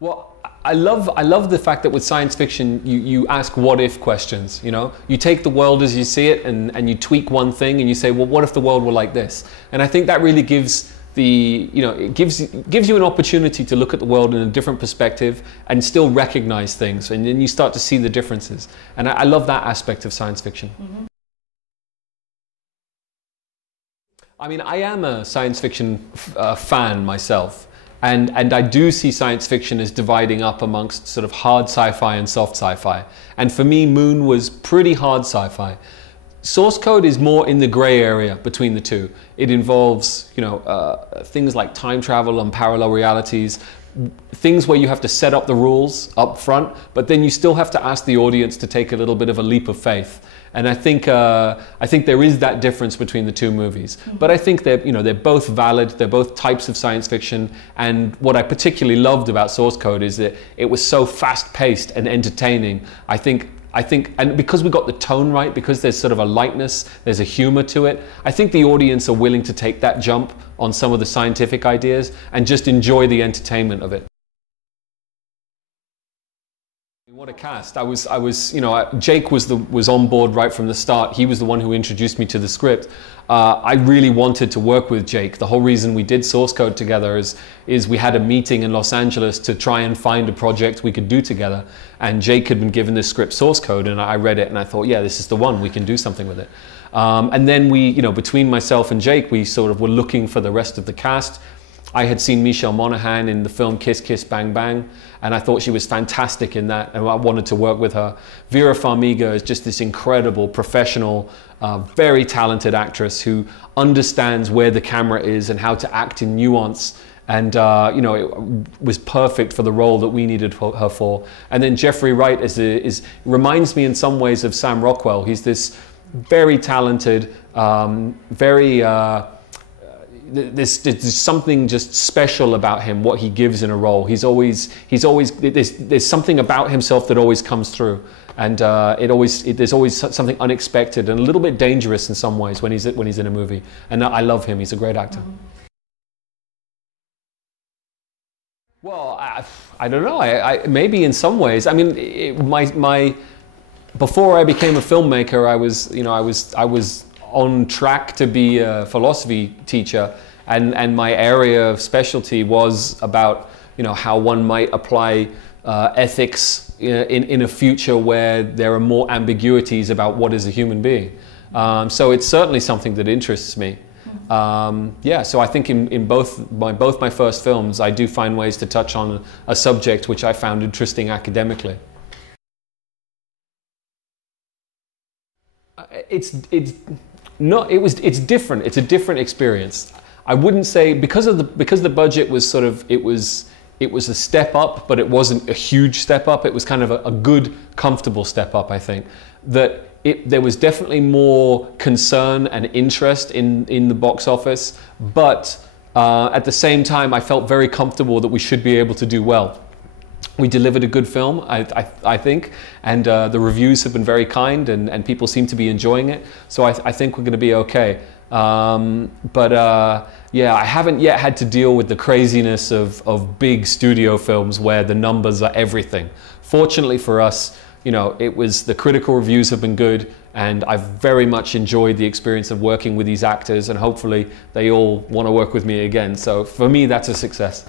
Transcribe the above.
Well, I love the fact that with science fiction, you ask what if questions, you know? You take the world as you see it and you tweak one thing and you say, well, what if the world were like this? And I think that really gives it gives you an opportunity to look at the world in a different perspective and still recognize things, and then you start to see the differences. And I love that aspect of science fiction. Mm-hmm. I mean, I am a science fiction fan myself. And I do see science fiction as dividing up amongst sort of hard sci-fi and soft sci-fi. And for me, Moon was pretty hard sci-fi. Source Code is more in the gray area between the two. It involves, things like time travel and parallel realities, things where you have to set up the rules up front, but then you still have to ask the audience to take a little bit of a leap of faith. And I think there is that difference between the two movies. But I think they're both valid. They're both types of science fiction. And what I particularly loved about Source Code is that it was so fast-paced and entertaining. I think, and because we got the tone right, because there's sort of a lightness, there's a humor to it, I think the audience are willing to take that jump on some of the scientific ideas and just enjoy the entertainment of it. What a cast. Jake was on board right from the start. He was the one who introduced me to the script. I really wanted to work with Jake. The whole reason we did Source Code together is we had a meeting in Los Angeles to try and find a project we could do together. And Jake had been given this script, Source Code, and I read it and I thought, yeah, this is the one, we can do something with it. And then between myself and Jake, we sort of were looking for the rest of the cast. I had seen Michelle Monaghan in the film Kiss Kiss Bang Bang, and I thought she was fantastic in that, and I wanted to work with her. Vera Farmiga is just this incredible, professional, very talented actress who understands where the camera is and how to act in nuance, and it was perfect for the role that we needed her for. And then Jeffrey Wright reminds me in some ways of Sam Rockwell. He's this very talented, there's something just special about him, what he gives in a role. There's something about himself that always comes through, and there's always something unexpected and a little bit dangerous in some ways when he's in a movie. And I love him. He's a great actor. Well, I don't know. Maybe in some ways. I mean, before I became a filmmaker, I was on track to be a philosophy teacher, and my area of specialty was about how one might apply ethics in a future where there are more ambiguities about what is a human being. So it's certainly something that interests me. So I think in both my first films, I do find ways to touch on a subject which I found interesting academically. It's different. It's a different experience. I wouldn't say because the budget was it was a step up, but it wasn't a huge step up. It was kind of a good, comfortable step up. I think that there was definitely more concern and interest in the box office, but at the same time, I felt very comfortable that we should be able to do well. We delivered a good film, I think, and the reviews have been very kind, and people seem to be enjoying it. So I think we're going to be okay. I haven't yet had to deal with the craziness of big studio films where the numbers are everything. Fortunately for us, the critical reviews have been good, and I've very much enjoyed the experience of working with these actors, and hopefully they all want to work with me again. So for me, that's a success.